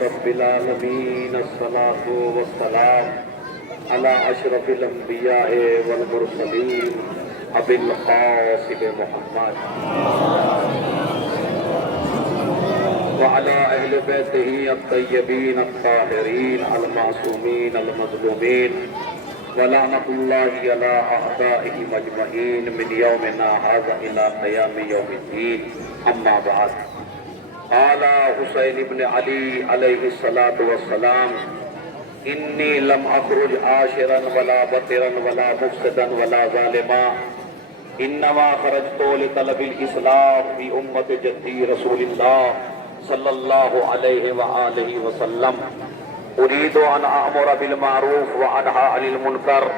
رب العالمین الصلاۃ والسلام علی اشرف الانبیاء والمرسلین ابی القاسم محمد وعلى اہل بیتہ الطیبین الطاہرین المعصومین المظلومین ولعنۃ اللہ علی اعدائہم اجمعین من یومنا ھذا الی قیام یوم الدین اما بعد قال حسین بن علی علیہ الصلاۃ والسلام انی لم اخرج عاشرا ولا بطرا ولا مفسدا ولا ظالما انما خرجت لطلب الاسلام فی امت جدی رسول اللہ صلی اللہ علیہ وآلہ وسلم اريد ان اامر بالمعروف وانهى عن المنکر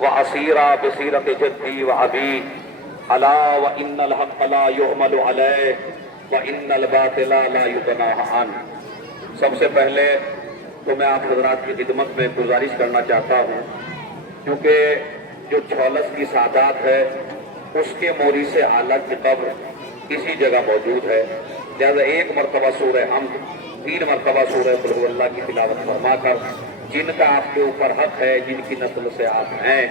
واسیر بسیرت جدی وابی الا وان الحق لا يعمل علیہ وان الباطل لا يتناہى عنہ۔ سب سے پہلے تو میں آپ حضرات کی خدمت میں گزارش کرنا چاہتا ہوں، کیونکہ جو چھولس کی سادات ہے اس کے موریث اعلیٰ کی قبر اسی جگہ موجود ہے، لہذا ایک مرتبہ سورہ حمد 3 مرتبہ سورہ قل ھو اللہ کی تلاوت فرما کر جن کا آپ کے اوپر حق ہے، جن کی نسل سے آپ ہیں،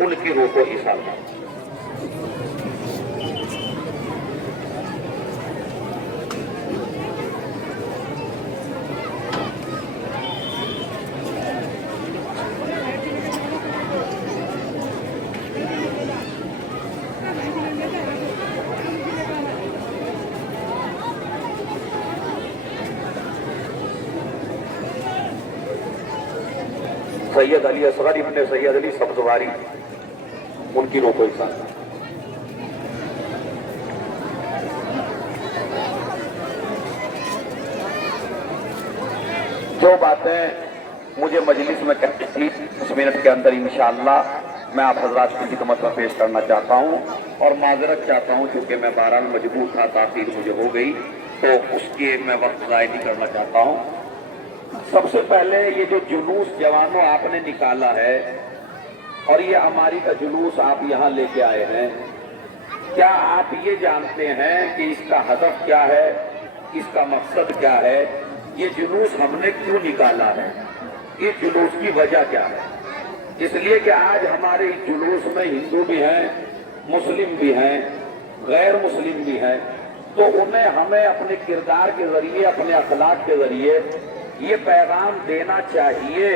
ان کی روح کو ایثار کریں۔ سید علی اصغر ابن سید علی سبزواری، ان کی روح کو ایثار کریں۔ جو باتیں مجھے مجلس میں کہنی تھی 10 منٹ کے اندر انشاءاللہ میں آپ حضرات کی خدمت میں پیش کرنا چاہتا ہوں، اور معذرت چاہتا ہوں کیونکہ میں بہرحال مجبور تھا، تاخیر مجھے ہو گئی، تو اس کے میں وقت ضائع نہیں کرنا چاہتا ہوں۔ سب سے پہلے یہ جو جلوس جوانوں آپ نے نکالا ہے اور یہ ہماری کا جلوس آپ یہاں لے کے آئے ہیں، کیا آپ یہ جانتے ہیں کہ اس کا ہدف کیا ہے، اس کا مقصد کیا ہے، یہ جلوس ہم نے کیوں نکالا ہے، یہ جلوس کی وجہ کیا ہے؟ اس لیے کہ آج ہمارے اس جلوس میں ہندو بھی ہیں، مسلم بھی ہیں، غیر مسلم بھی ہیں، تو انہیں ہمیں اپنے کردار کے ذریعے، اپنے اخلاق کے ذریعے یہ پیغام دینا چاہیے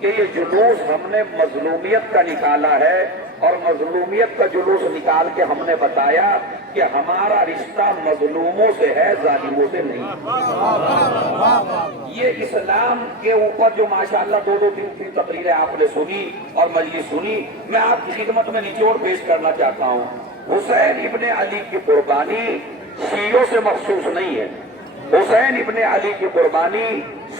کہ یہ جلوس ہم نے مظلومیت کا نکالا ہے، اور مظلومیت کا جلوس نکال کے ہم نے بتایا کہ ہمارا رشتہ مظلوموں سے ہے، ظالموں سے نہیں۔ یہ اسلام کے اوپر جو ماشاءاللہ 2-3 تقریریں آپ نے سنی اور مجلس سنی، میں آپ کی خدمت میں نچوڑ پیش کرنا چاہتا ہوں۔ حسین ابن علی کی قربانی شیعوں سے مخصوص نہیں ہے، حسین ابن علی کی قربانی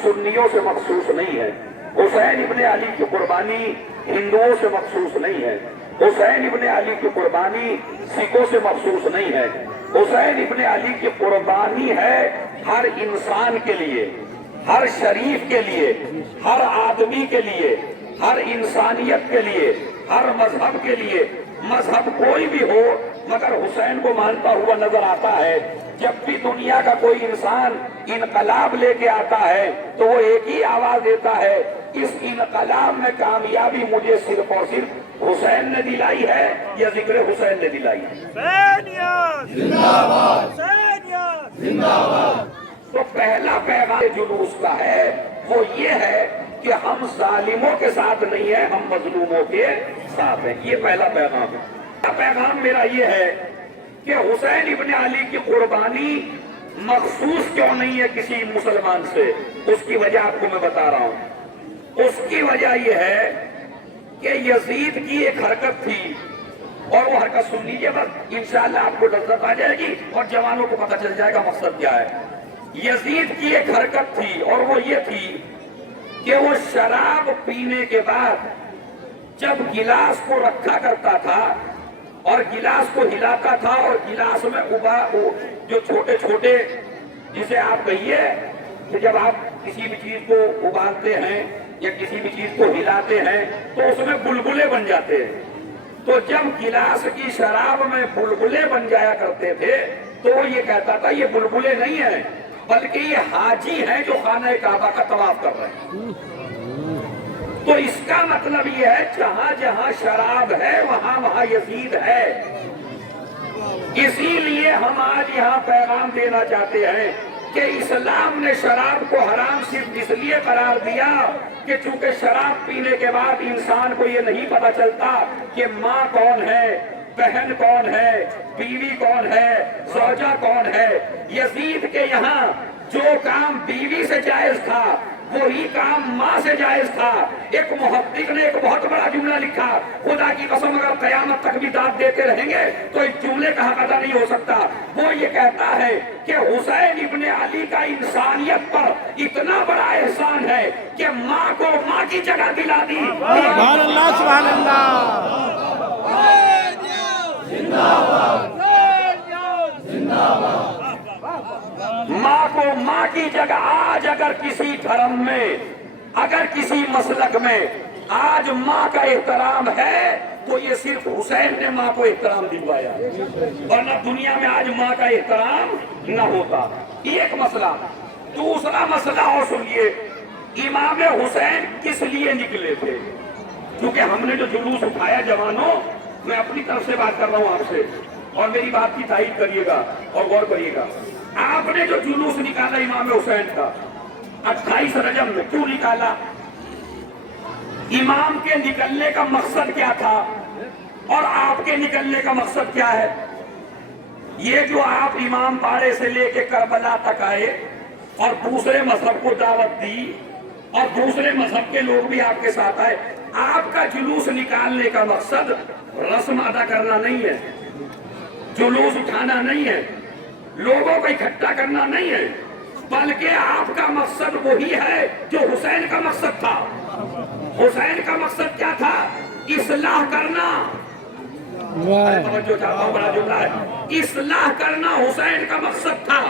سنیوں سے مخصوص نہیں ہے، حسین ابن علی کی قربانی ہندوؤں سے مخصوص نہیں ہے، حسین ابن علی کی قربانی سکھوں سے مخصوص نہیں ہے، حسین ابن علی کی قربانی ہے ہر انسان کے لیے، ہر شریف کے لیے، ہر آدمی کے لیے، ہر انسانیت کے لیے، ہر مذہب کے لیے۔ مذہب کوئی بھی ہو مگر حسین کو مانتا ہوا نظر آتا ہے۔ جب بھی دنیا کا کوئی انسان انقلاب لے کے آتا ہے تو وہ ایک ہی آواز دیتا ہے، اس انقلاب میں کامیابی مجھے صرف اور صرف حسین نے دلائی ہے یا ذکر حسین نے دلائی ہے۔ تو پہلا پیغام جلوس کا ہے وہ یہ ہے کہ ہم ظالموں کے ساتھ نہیں ہیں، ہم مظلوموں کے ساتھ ہیں۔ یہ پہلا پیغام ہے۔ پیغام میرا یہ ہے کہ حسین ابن علی کی قربانی مخصوص کیوں نہیں ہے کسی مسلمان سے، اس کی وجہ آپ کو میں بتا رہا ہوں۔ اس کی وجہ یہ ہے کہ یزید کی ایک حرکت تھی، اور وہ حرکت سن لیجیے بس، انشاءاللہ آپ کو لذت آ جائے گی اور جوانوں کو پتہ چل جائے گا مقصد کیا ہے۔ یزید کی ایک حرکت تھی اور وہ یہ تھی کہ وہ شراب پینے کے بعد جب گلاس کو رکھا کرتا تھا اور گلاس کو ہلاتا تھا، اور گلاس میں جو چھوٹے چھوٹے، جسے آپ کہیے کہ جب آپ کسی بھی چیز کو ابالتے ہیں یا کسی بھی چیز کو ہلاتے ہیں تو اس میں بلبلے بن جاتے ہیں، تو جب گلاس کی شراب میں بلبلے بن جایا کرتے تھے تو وہ یہ کہتا تھا یہ بلبلے نہیں ہیں، بلکہ یہ حاجی ہیں جو خانہ کعبہ کا طواف کر رہے ہیں۔ تو اس کا مطلب یہ ہے جہاں جہاں شراب ہے وہاں وہاں یزید ہے۔ اسی لیے ہم آج یہاں پیغام دینا چاہتے ہیں کہ اسلام نے شراب کو حرام صرف اس لیے قرار دیا کہ چونکہ شراب پینے کے بعد انسان کو یہ نہیں پتا چلتا کہ ماں کون ہے، بہن کون ہے، بیوی کون ہے، زوجہ کون ہے۔ یزید کے یہاں جو کام بیوی سے جائز تھا وہی کام ماں سے جائز تھا۔ ایک محقق نے ایک بہت بڑا جملہ لکھا، خدا کی قسم اگر قیامت تک بھی داد دیتے رہیں گے تو اس جملے کا حق ادا نہیں ہو سکتا۔ وہ یہ کہتا ہے کہ حسین ابن علی کا انسانیت پر اتنا بڑا احسان ہے کہ ماں کو ماں کی جگہ دلا دی۔ سبحان اللہ، سبحان اللہ، ماں کو ماں کی جگہ آج اگر کسی دھرم میں، اگر کسی مسلک میں آج ماں کا احترام ہے تو یہ صرف حسین نے ماں کو احترام دلوایا، ورنہ دنیا میں آج ماں کا احترام نہ ہوتا۔ ایک مسئلہ۔ دوسرا مسئلہ اور سنیے، امام حسین کس لیے نکلے تھے؟ کیونکہ ہم نے جو جلوس اٹھایا جوانوں، میں اپنی طرف سے بات کر رہا ہوں آپ سے، اور میری بات کی تائید کریے گا اور غور کریے گا۔ آپ نے جو جلوس نکالا امام حسین کا 28 رجب میں، کیوں نکالا؟ امام کے نکلنے کا مقصد کیا تھا اور آپ کے نکلنے کا مقصد کیا ہے؟ یہ جو آپ امام باڑے سے لے کے کربلا تک آئے اور دوسرے مذہب کو دعوت دی اور دوسرے مذہب کے لوگ بھی آپ کے ساتھ آئے، آپ کا جلوس نکالنے کا مقصد رسم ادا کرنا نہیں ہے، جلوس اٹھانا نہیں ہے، لوگوں کو اکٹھا کرنا نہیں ہے، بلکہ آپ کا مقصد وہی ہے جو حسین کا مقصد تھا۔ حسین کا مقصد کیا تھا؟ اصلاح کرنا۔ توجہ چاہتا ہوں، بڑا جملہ ہے، اصلاح کرنا حسین کا مقصد تھا۔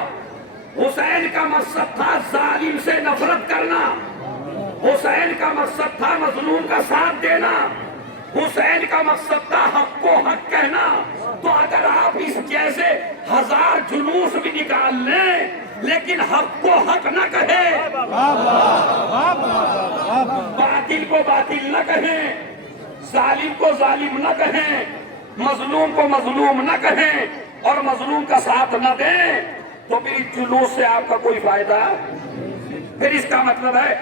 حسین کا مقصد تھا ظالم سے نفرت کرنا، حسین کا مقصد تھا مظلوم کا ساتھ دینا، حسین کا مقصد تھا حق کو حق کہنا۔ تو اگر آپ اس جیسے 1000 جلوس بھی نکال لیں لیکن حق کو حق نہ کہیں، باطل کو باطل نہ کہیں، ظالم کو ظالم نہ کہیں، مظلوم کو مظلوم نہ کہیں اور مظلوم کا ساتھ نہ دیں، تو پھر اس جلوس سے آپ کا کوئی فائدہ۔ پھر اس کا مطلب ہے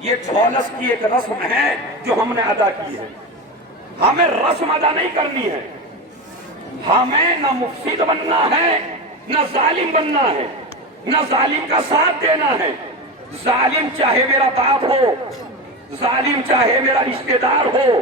یہ جھولس کی ایک رسم ہے جو ہم نے ادا کی ہے۔ ہمیں رسم ادا نہیں کرنی ہے، ہمیں نہ مفسد بننا ہے نہ ظالم بننا ہے، نہ ظالم کا ساتھ دینا ہے۔ ظالم چاہے میرا باپ ہو، ظالم چاہے میرا رشتہ دار ہو،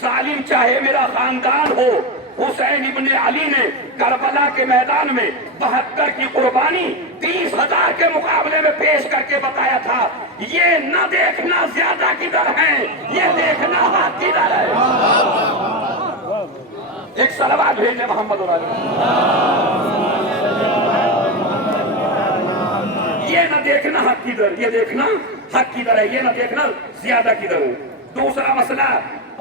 ظالم چاہے میرا خاندان ہو، حسین ابن علی نے کربلا کے میدان میں 72 کی قربانی 30,000 کے مقابلے میں پیش کر کے بتایا تھا، یہ نہ دیکھنا زیادہ کدھر ہے، یہ دیکھنا حق کدھر ہے۔ ایک صلوات بھیجیں محمد اور علی۔ یہ نہ دیکھنا حق کدھر، یہ دیکھنا حق کدھر ہے، یہ نہ دیکھنا زیادہ کدھر ہے۔ دوسرا مسئلہ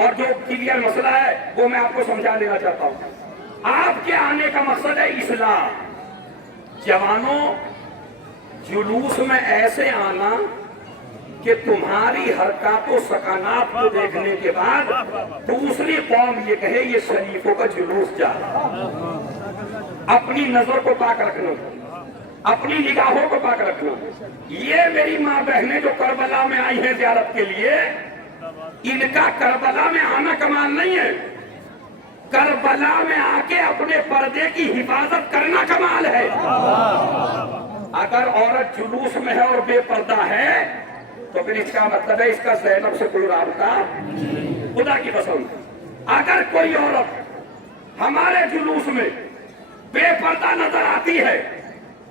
اور جو کلیئر مسئلہ ہے وہ میں آپ کو سمجھا دینا چاہتا ہوں۔ آپ کے آنے کا مقصد ہے اصلاح۔ جوانوں، جلوس میں ایسے آنا کہ تمہاری حرکات و سکانات کو دیکھنے کے بعد دوسری قوم یہ کہے یہ شریفوں کا جلوس جا رہا۔ اپنی نظر کو پاک رکھنا، اپنی نگاہوں کو پاک رکھنا۔ یہ میری ماں بہنیں جو کربلا میں آئی ہیں زیارت کے لیے، ان کا کربلا میں آنا کمال نہیں ہے، کربلا میں آ کے اپنے پردے کی حفاظت کرنا کمال ہے۔ اگر عورت جلوس میں ہے اور بے پردہ ہے تو پھر اس کا مطلب ہے اس کا زینب سے کوئی رابطہ۔ خدا کی قسم، اگر کوئی عورت ہمارے جلوس میں بے پردہ نظر آتی ہے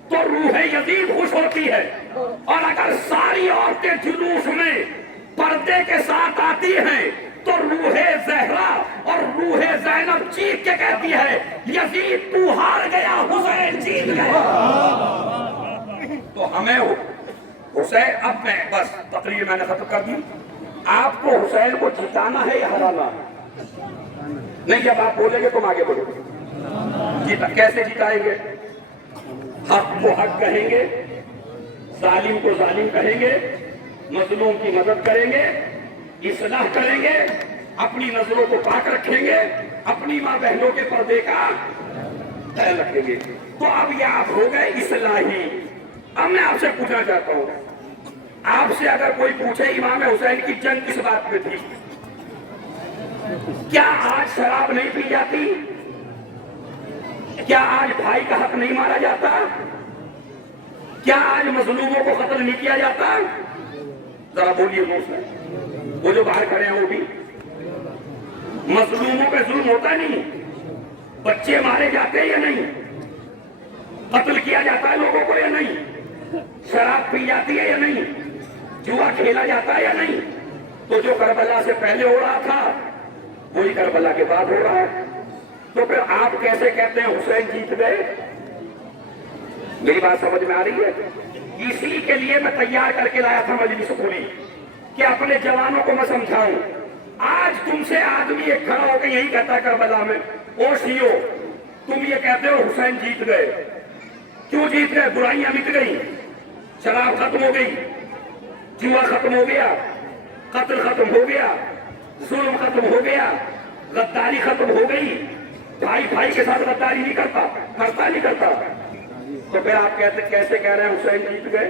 تو روح یزید خوش ہوتی ہے، اور اگر ساری عورتیں جلوس میں پردے کے ساتھ آتی ہیں تو روح زہرا اور روح زینب چیخ کے کہتی ہے یزید تو ہار گیا، حسین جیت گیا۔ تو ہمیں حسین، اب میں بس تقریر میں نے ختم کر دی، آپ کو حسین کو جتانا ہے یا ہرانا؟ نہیں، جب آپ بولیں گے تم آگے بڑھو گے۔ کیسے جتائیں گے؟ حق کو حق کہیں گے، ظالم کو ظالم کہیں گے، مظلوم کی مدد کریں گے، اصلاح کریں گے، اپنی نظروں کو پاک رکھیں گے، اپنی ماں بہنوں کے پردے کا خیال رکھیں گے۔ تو اب یہ آپ ہو گئے اصلاحی۔ اب میں آپ سے پوچھنا چاہتا ہوں، آپ سے اگر کوئی پوچھے امام حسین کی جنگ کس بات پہ تھی، کیا آج شراب نہیں پی جاتی؟ کیا آج بھائی کا حق نہیں مارا جاتا؟ کیا آج مظلوموں کو قتل نہیں کیا جاتا؟ ذرا بولیے منہ سے، وہ جو باہر کھڑے ہیں وہ بھی۔ مظلوموں پہ ظلم ہوتا نہیں؟ بچے مارے جاتے ہیں یا نہیں؟ قتل کیا جاتا ہے لوگوں کو یا نہیں؟ شراب پی جاتی ہے یا نہیں؟ جوا کھیلا جاتا ہے یا نہیں؟ تو جو کربلا سے پہلے ہو رہا تھا وہی کربلا کے بعد ہو رہا ہے۔ تو پھر آپ کیسے کہتے ہیں حسین جیت گئے؟ میری بات سمجھ میں آ رہی ہے؟ اسی کے لیے میں تیار کر کے لایا تھا مجلس پوری، کہ اپنے جوانوں کو میں سمجھاؤں۔ آج تم سے آدمی ایک کھڑا ہو کے یہی کہتا ہے کربلا میں، او شیعو تم یہ کہتے ہو حسین جیت گئے، کیوں جیت گئے؟ برائیاں مٹ گئی، شراب ختم ہو گئی، جوا ختم ہو گیا، قتل ختم ہو گیا، ظلم ختم ہو گیا، غداری ختم ہو گئی، بھائی بھائی کے ساتھ غداری نہیں کرتا۔ تو پھر آپ کیسے کہہ رہے ہیں حسین جیت گئے؟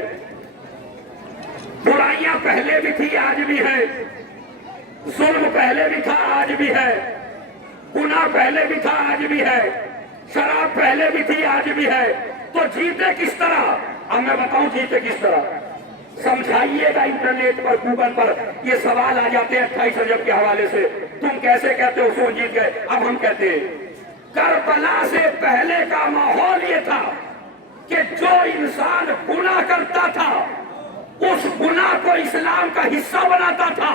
برائیاں پہلے بھی تھی آج بھی ہے، ظلم پہلے بھی تھا آج بھی ہے، گناہ پہلے بھی تھا آج بھی ہے، شراب پہلے بھی تھی آج بھی ہے۔ تو جیتے کس طرح؟ اب میں بتاؤں جیتے کس طرح، سمجھائیے گا۔ انٹرنیٹ پر گوگل پر یہ سوال آ جاتے ہیں 28 رجب کے حوالے سے، تم کیسے کہتے ہو حسین جیت گئے؟ اب ہم کہتے ہیں کربلا سے پہلے کا ماحول یہ تھا کہ جو انسان گناہ کرتا تھا اس گناہ کو اسلام کا حصہ بناتا تھا۔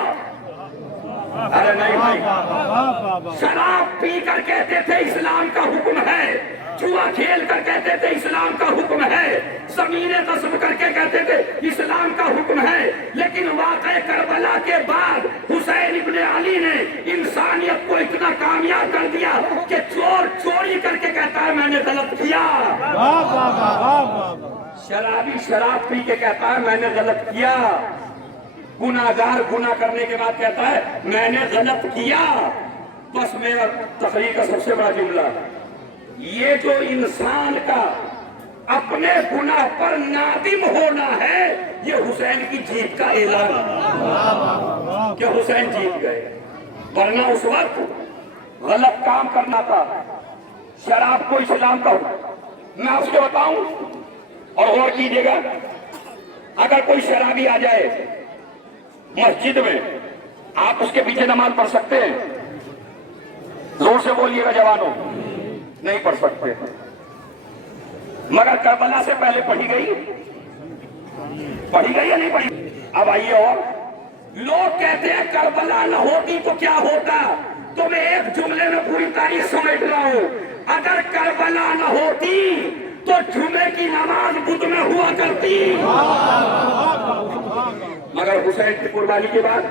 ارے نہیں بھائی، شراب پی کر کہتے تھے اسلام کا حکم ہے، جوا کھیل کر کہتے تھے اسلام کا حکم ہے، زمینیں غصب کر کے کہتے تھے اسلام کا حکم ہے۔ لیکن واقع کربلا کے بعد حسین ابن علی نے انسانیت کو اتنا کامیاب کر دیا کہ چور چوری کر کے کہتا ہے میں نے غلط کیا، شرابی شراب پی کے کہتا ہے میں نے غلط کیا، گناہگار گناہ کرنے کے بعد کہتا ہے میں نے غلط کیا۔ بس میرا تقریر کا سب سے بڑا جملہ، یہ جو انسان کا اپنے گناہ پر نادم ہونا ہے یہ حسین کی جیت کا اعلان ہے کہ حسین جیت گئے۔ ورنہ اس وقت غلط کام کرنا تھا، شراب کو اسلام کا حکم۔ میں آپ کو بتاؤں اور غور کیجیے گا، اگر کوئی شرابی آ جائے مسجد میں، آپ اس کے پیچھے نماز پڑھ سکتے ہیں؟ زور سے بولیے گا جوانوں، نہیں پڑھ سکتے۔ مگر کربلا سے پہلے پڑھی گئی یا نہیں پڑھی؟ اب آئیے، اور لوگ کہتے ہیں کربلا نہ ہوتی تو کیا ہوتا؟ تو میں ایک جملے میں پوری تاریخ سمیٹ رہا ہوں، اگر کربلا نہ ہوتی تو جمعے کی نماز بدھ میں ہوا کرتی، مگر حسین کی قربانی کے بعد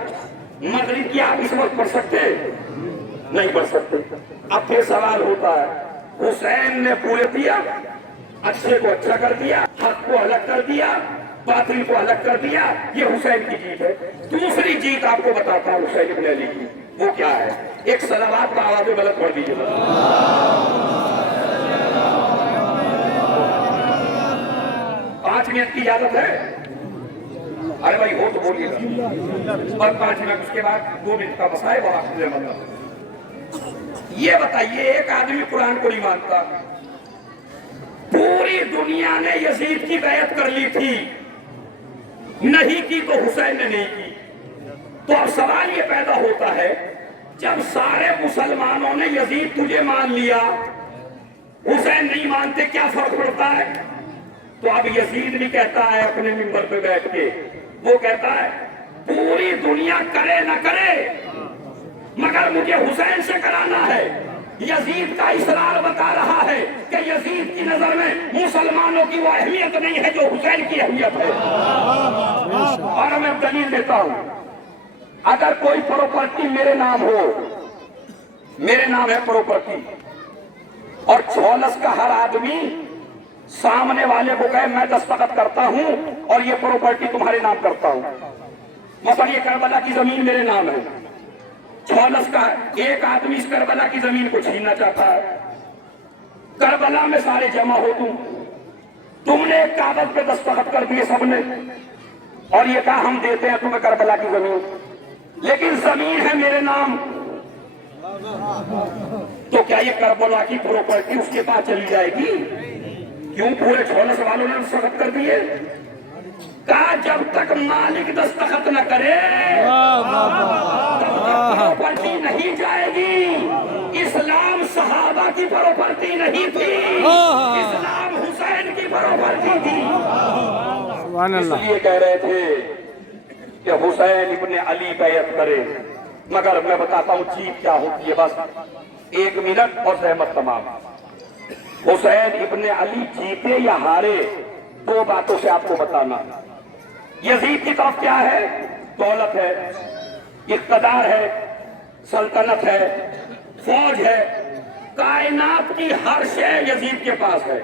مغرب کی آپ اس وقت پڑھ سکتے نہیں پڑھ سکتے۔ اب پھر سوال ہوتا ہے حسین نے پورے دیا، اچھے کو اچھا کر دیا، حق کو الگ کر دیا، باطل کو الگ کر دیا، یہ حسین کی جیت ہے۔ دوسری جیت آپ کو بتاتا ہوں حسین ابن علی کی، وہ کیا ہے؟ ایک صلوات کا آواز غلط پڑھ دیجیے۔ 5 منٹ کی اجازت ہے؟ ارے بھائی ہو تو بولیے گا، اور 5 منٹ اس کے بعد 2 منٹ کا مسائل وہ آپ کو۔ یہ بتائیے، ایک آدمی قرآن کو نہیں مانتا، پوری دنیا نے یزید کی بیعت کر لی تھی، نہیں کی تو حسین نے نہیں کی۔ تو اب سوال یہ پیدا ہوتا ہے، جب سارے مسلمانوں نے یزید تجھے مان لیا، حسین نہیں مانتے، کیا فرق پڑتا ہے؟ تو اب یزید بھی کہتا ہے اپنے منبر پہ بیٹھ کے، وہ کہتا ہے پوری دنیا کرے نہ کرے مگر مجھے حسین سے کرانا ہے۔ یزید کا اسرار بتا رہا ہے کہ یزید کی نظر میں مسلمانوں کی وہ اہمیت نہیں ہے جو حسین کی اہمیت ہے۔ اور میں دلیل دیتا ہوں، اگر کوئی پراپرٹی میرے نام ہو، میرے نام ہے پراپرٹی، اور چھولس کا ہر آدمی سامنے والے کو کہے میں دستخط کرتا ہوں اور یہ پراپرٹی تمہارے نام کرتا ہوں، مثلا یہ کربلا کی زمین میرے نام ہے، چھولس کا ایک آدمی اس کربلا کی زمین کو چھیننا چاہتا ہے، کربلا میں سارے جمع ہو تم نے ایک کاغذ پہ دستخط کر دیے سب نے اور یہ کہا ہم دیتے ہیں تمہیں کربلا کی زمین، لیکن زمین ہے میرے نام، تو کیا یہ کربلا کی پراپرٹی اس کے پاس چلی جائے گی؟ کیوں پورے چھولس والوں نے دستخط کر دیے؟ کہا جب تک مالک دستخط نہ کرے پراپرٹی نہیں جائے گی۔ اسلام صحابہ کی پراپرٹی نہیں تھی، اسلام حسین کی پراپرٹی تھی۔ اس لیے کہہ رہے تھے کہ حسین ابن علی بیعت کرے، مگر میں بتاتا ہوں چیز کیا ہوتی ہے، بس 1 منٹ اور زحمت تمام۔ حسین ابن علی جیتے یا ہارے 2 باتوں سے آپ کو بتانا۔ یزید کی طرف کیا ہے؟ دولت ہے، اقتدار ہے، سلطنت ہے، فوج ہے، کائنات کی ہر شے یزید کے پاس ہے۔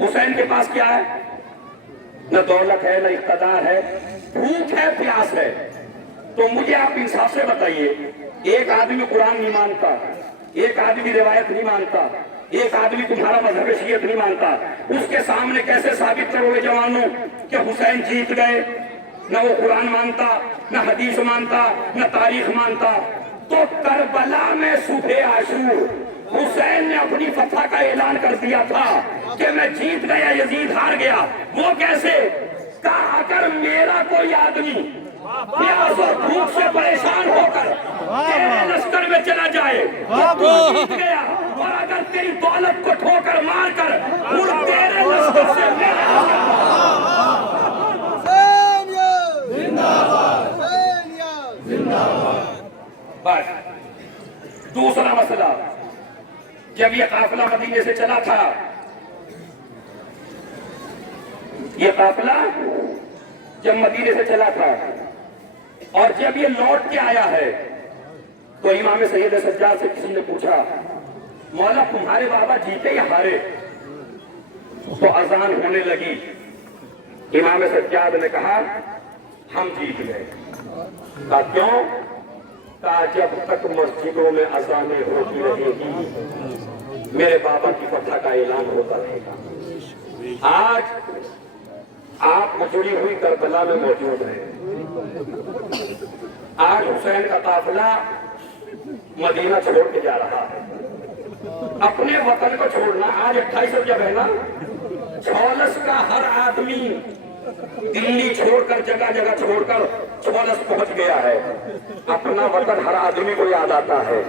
حسین کے پاس کیا ہے؟ نہ دولت ہے، نہ اقتدار ہے، بھوک ہے، پیاس ہے۔ تو مجھے آپ انصاف سے بتائیے، ایک آدمی قرآن نہیں مانتا، ایک آدمی روایت نہیں مانتا، ایک آدمی تمہارا مذہب شیعت نہیں مانتا، اس کے سامنے کیسے ثابت کرو گے جوانوں کہ حسین جیت گئے؟ نہ وہ قرآن مانتا، نہ حدیث مانتا، نہ تاریخ مانتا۔ تو کربلا میں صبح عاشور حسین نے اپنی فتح کا اعلان کر دیا تھا کہ میں جیت گیا، یزید ہار گیا۔ وہ کیسے؟ کہا اگر میرا کوئی آدمی پیاس اور بھوک سے پریشان ہو کر تیرے لشکر میں چلا جائے تو جیت گیا، اور اگر تیری دولت کو ٹھوکر مار کر اور تیرے لشکر سے بس۔ دوسرا مسئلہ، جب یہ قافلہ مدینے سے چلا تھا، یہ قافلہ جب مدینے سے چلا تھا اور جب یہ لوٹ کے آیا ہے تو امام سید سجاد سے کسی نے پوچھا مولا تمہارے بابا جیتے یا ہارے؟ تو اذان ہونے لگی، امام سجاد نے کہا ہم جیت گئے۔ کہا کیوں؟ کہا جب تک مسجدوں میں اذانیں ہوتی رہے گی میرے بابا کی فتح کا اعلان ہوتا رہے گا۔ آج آپ اجڑی ہوئی کربلا میں موجود ہیں، آج حسین کا قافلہ مدینہ چھوڑ کے جا رہا ہے، اپنے وطن کو چھوڑنا۔ آج 28 جب ہے نا، چھولس کا ہر آدمی دلی چھوڑ کر جگہ جگہ چھوڑ کر چھولس پہنچ گیا ہے، اپنا وطن ہر آدمی کو یاد آتا ہے۔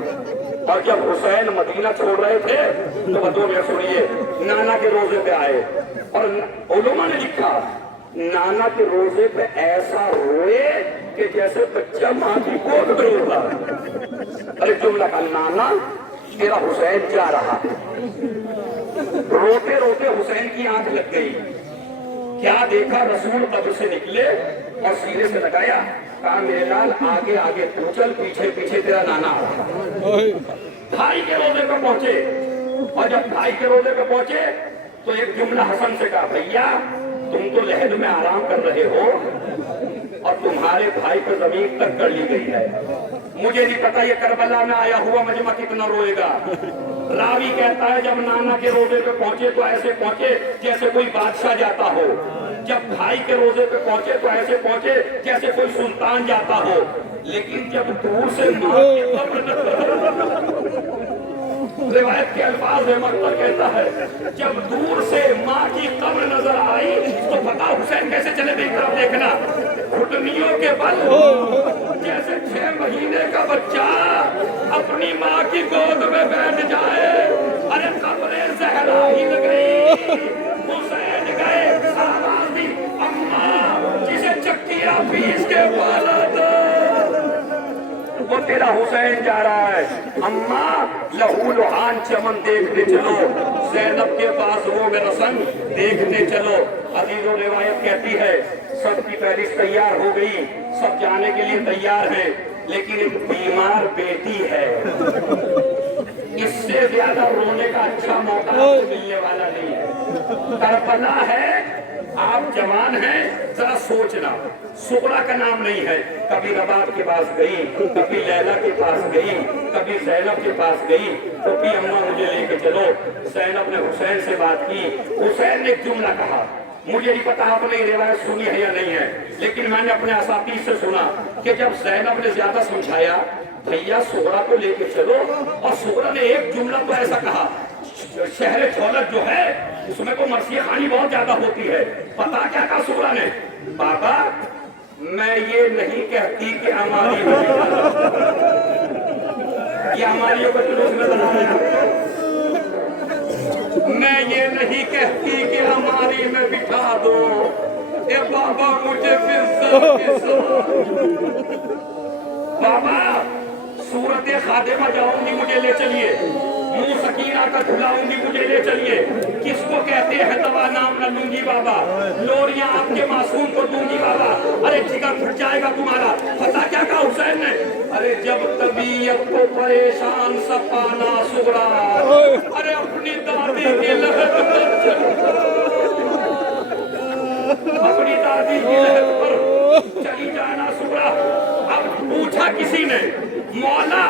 اور جب حسین مدینہ چھوڑ رہے تھے تو بدو میں سنیے نانا کے روزے پہ آئے اور علماء نے لکھا نانا کے روزے پہ ایسا روئے کہ جیسے بچہ ماں کی گود میں روتا ہے۔ ارے جملہ کا نانا تیرا حسین جا رہا ہے، روتے روتے حسین کی آنکھ لگ گئی، کیا دیکھا رسول قبر سے نکلے اور سینے سے لگایا، کہا میرے لال آگے آگے تو چل، پیچھے پیچھے تیرا نانا آ رہا۔ بھائی کے روزے پہ پہنچے اور جب بھائی کے روزے پہ پہنچے تو ایک جملہ حسن سے کہا بھیا تم تو لحد میں آرام کر رہے ہو اور تمہارے بھائی کو زمین تک کر لی گئی ہے، مجھے نہیں پتا یہ کربلا میں آیا ہوا مجمع کتنا روئے گا۔ راوی کہتا ہے جب نانا کے روزے پہ پہنچے تو ایسے پہنچے جیسے کوئی بادشاہ جاتا ہو، جب بھائی کے روزے پہ پہنچے تو ایسے پہنچے جیسے کوئی سلطان جاتا ہو، لیکن جب دور سے ماں کی قبر، روایت کے الفاظ میں مکتب کہتا ہے جب دور سے ماں کی قبر نظر آئی تو پتا حسین کیسے چلے گئی طرف دیکھنا، گھٹنیوں کے بل جیسے 6 مہینے کا بچہ اپنی ماں کی گود میں بیٹھ جائے۔ ارے قبر زہرا ہل گئی، حسین گئے، آواز دی اماں جسے چکیاں پیس کے پالا تھا وہ تیرا حسین جا رہا ہے، اماں لہو لہان چمن دیکھنے چلو، زینب کے بازوؤں میں رسن دیکھنے چلو۔ عزیزوں روایت کہتی ہے سب کی فہرست تیار ہو گئی، سب جانے کے لیے تیار ہیں، لیکن ایک بیمار بیٹی ہے، اس سے زیادہ رونے کا اچھا موقع آپ کو ملنے والا نہیں ہے. کربلا ہے، آپ جوان ہیں، ذرا سوچنا. سغرا کا نام نہیں ہے. کبھی رباب کے پاس گئی، کبھی لیلا کے پاس گئی، کبھی زینب کے پاس گئی تو بھی اماں مجھے لے کے چلو. زینب نے حسین سے بات کی. حسین نے ایک جملہ کہا، مجھے نہیں پتا آپ نے یہ روایت سنی ہے یا نہیں ہے، لیکن میں نے اپنے اساتذہ سے سنا کہ جب زینب نے زیادہ سمجھایا بھیا سغرا کو لے کے چلو، اور سغرا نے ایک جملہ تو ایسا کہا، شہر چھولت جو ہے اس میں تو مرثیہ خانی بہت زیادہ ہوتی ہے. پتا کیا کہا سغرا نے؟ بابا میں یہ نہیں کہتی کہ ہماری یہ ہماریوں کا جلوس نظر آ رہا ہے. میں یہ نہیں کہتی کہ ہماری میں بٹھا دو، اے بابا مجھے پھر سر کے ساتھ. بابا صورت خادمہ جاؤں گی مجھے لے چلیے، منہ سکینہ کا کھلاؤں گی مجھے لے چلیے. کس کو کہتے ہیں دوا نام نہ لوں گی بابا، لوریاں آپ کے معصوم کو دوں گی بابا. ارے جگر پھٹ جائے گا تمہارا. پتا کیا کہا حسین نے؟ ارے جب طبیعت کو پریشان سا پانا سغرا، ارے اپنی دادی کی لہر پر اپنی دادی کی لہر پر چلی جانا سغرا. اب پوچھا کسی نے، مولا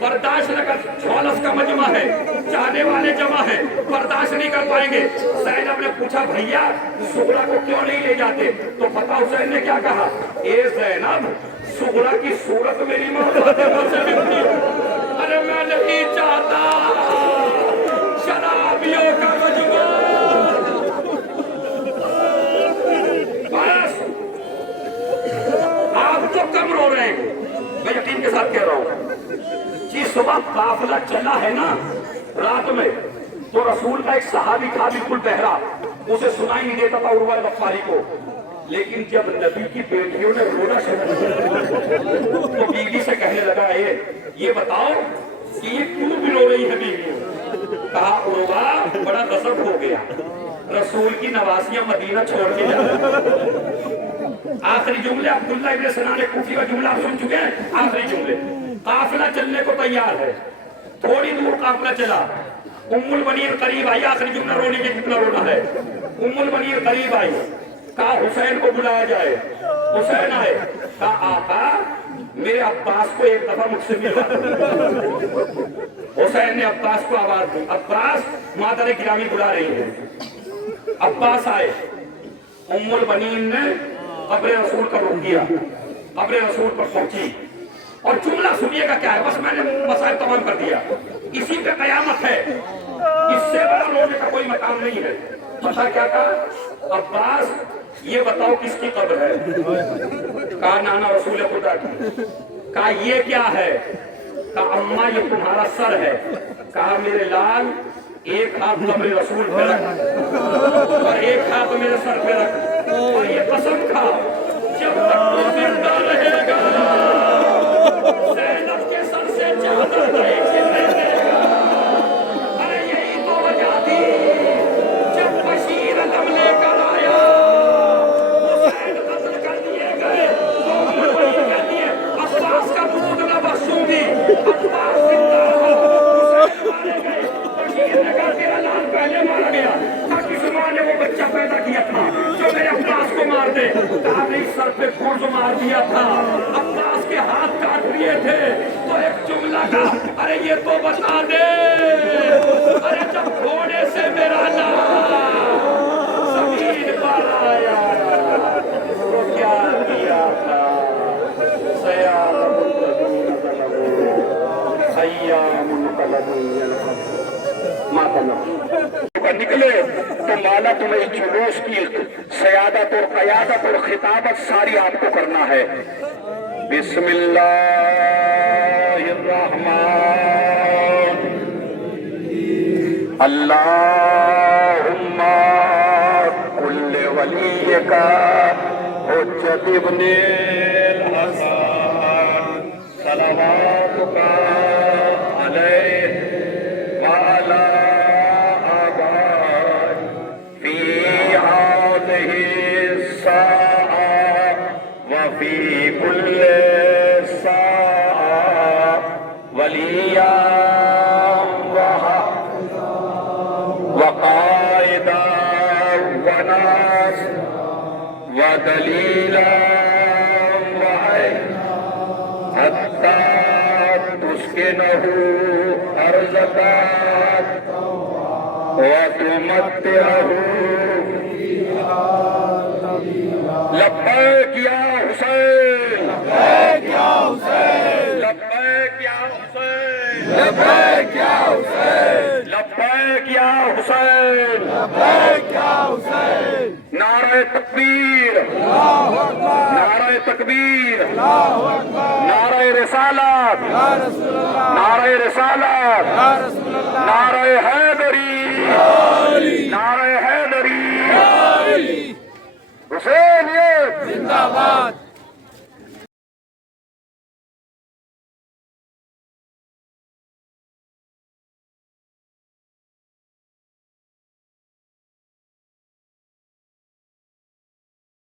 برداشت نہ کر، چھولس کا مجمع ہے، چاہنے والے جمع ہیں، برداشت نہیں کر پائیں گے. زینب نے پوچھا بھیا سغرا کو کیوں نہیں لے جاتے؟ تو پتا حسین نے کیا کہا؟ اے زینب سغرا کی صورت میری ماں فاطمہ سے ملتی ہے. ارے میں نہیں چاہتا شرابیوں کا مجمع. بس آپ تو کم رو رہے ہیں، میں یقین کے ساتھ کہہ رہا ہوں. جس صبح قافلہ چلا ہے نا رات میں، تو رسول کا ایک صحابی تھا بالکل بہرا، اسے سنائی نہیں دیتا تھا عروہ غفاری کو. لیکن جب نبی کی بیٹیوں نے رونا شروع کیا تو بیوی سے کہنے لگا یہ بتاؤ کہ یہ کیوں بھی رو رہی ہے بیوی؟ کہا عروہ بڑا غضب ہو گیا، رسول کی نواسیاں مدینہ چھوڑ کے جا رہے. آخری جملے عبداللہ ابن سنان کوفی کا جملہ آپ سن چکے ہیں. آخری جملے، قافلہ چلنے کو تیار ہے، تھوڑی دور قافلہ چلا، ام البنین قریب آئی. آخری جملہ رونے کے کتنا رونا ہے. ام البنین قریب آئی، کہا حسین کو بلایا جائے. حسین آئے، کہا آقا میرے عباس کو ایک دفعہ مجھ سے ملوا دو. حسین نے عباس کو آواز دی، عباس مادر گرامی بلا رہی ہے. عباس آئے. ام البنین نے قبر رسول کا رخ کیا، قبر رسول پر پہنچی، اور جملہ سنیے گا کیا ہے، بس میں نے مسائل تمام کر دیا. اسی پہ قیامت ہے، اس سے بڑا رونے کا کوئی مقام نہیں ہے. پتا کیا کہا؟ عباس یہ بتاؤ کس کی قبر ہے؟ کہا نانا رسول خدا کی. کہا یہ کیا ہے؟ کہا اماں یہ تمہارا سر ہے. کہا میرے لال ایک ہاتھ قبر رسول پہ رکھ اور ایک ہاتھ میرے سر پہ رکھ، اور یہ قسم کھا جب تک تو زندہ رہے گا زینب کے سر سے چادر نہیں چھننے دے گا. ارے یہی تو وجہ تھی جب بشیر علم لے کر آیا حسین قتل کر دیے گئے تو بڑی کہتی ہے عباس کا دودھ نہ بخشوں گی. عباس زندہ رہا، حسین مارے گئے. بشیر نے کہا تیرا لال پہلے مارا گیا تھا، کس ماں نے وہ بچہ پیدا کیا تھا جو میرے عباس کو مار دے؟ کہا نہیں سر پہ گھوڑ مار دیا تھا، عباس کے ہاتھ کاٹ لیے تھے. تو ایک جملہ کا ارے یہ تو بتا دے، ارے جب گھوڑے سے میرا نام زمین پر آیا تو کیا کیا تھا؟ سیال مطلبین طلبو خیام طلبین نکلے تو مالا تمہیں اس جلوس کی سیادت اور قیادت اور خطابت ساری آپ کو کرنا ہے. بسم اللہ الرحمن اللہم کل ولیک حجت ابن الحسن صلواتک علیہ وعلی وفي كل ساعة وليا وحافظا دلیلا وعینا حتی تسکنہ ارضک وتمتعہ لبیک یا حسین لبیک یا حسین لبیک یا حسین لبیک یا حسین لبیک یا حسین لبیک یا حسین نعرہ تکبیر اللہ اکبر نعرہ تکبیر اللہ اکبر نعرہ رسالت یا رسول اللہ نعرہ رسالت یا رسول اللہ نعرہ حیدری نعرہ حیدری حسینیت زندہ باد